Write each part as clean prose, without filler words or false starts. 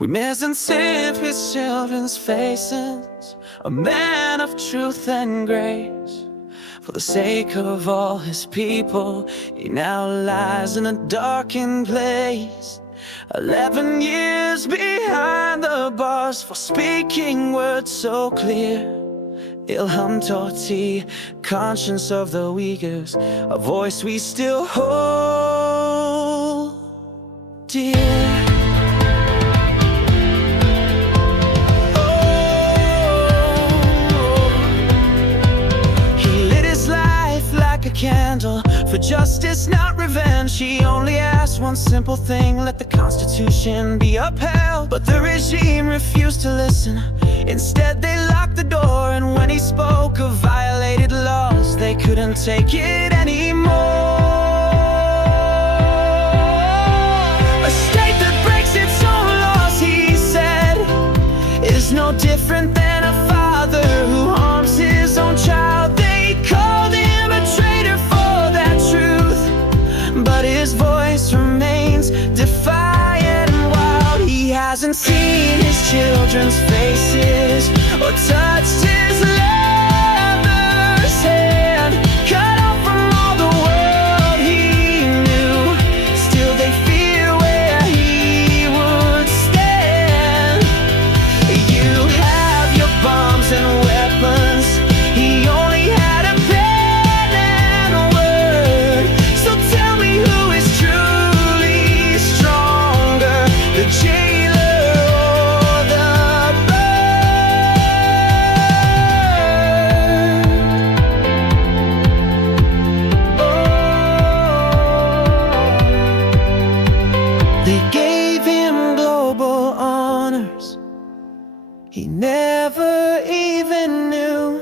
We mustn't save his children's faces, a man of truth and grace. For the sake of all his people, he now lies in a darkened place. 11 years behind the bars for speaking words so clear. Ilham Tohti, conscience of the Uyghurs, a voice we still hold dear. Candle for justice, not revenge. He only asked one simple thing: let the Constitution be upheld. But the regime refused to listen. Instead they locked the door, and when he spoke of violated laws, they couldn't take it anymore. A state that breaks its own laws, he said, is no different than a father who harms his own child. They called him a traitor for that truth, but his voice remains defiant and wild. He hasn't seen his children's faces or touched his lover's hand, cut off from all the world he knew. Still they fear where he would stand. You have your bombs and weapons, he only had a pen and a word. So tell me, who is truly stronger, the jailer or the bird? Oh, they gave him global honors he never even knew.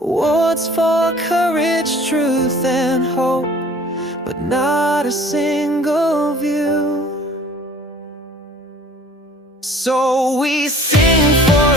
Awards for courage, truth and hope, but not a single view. So we sing for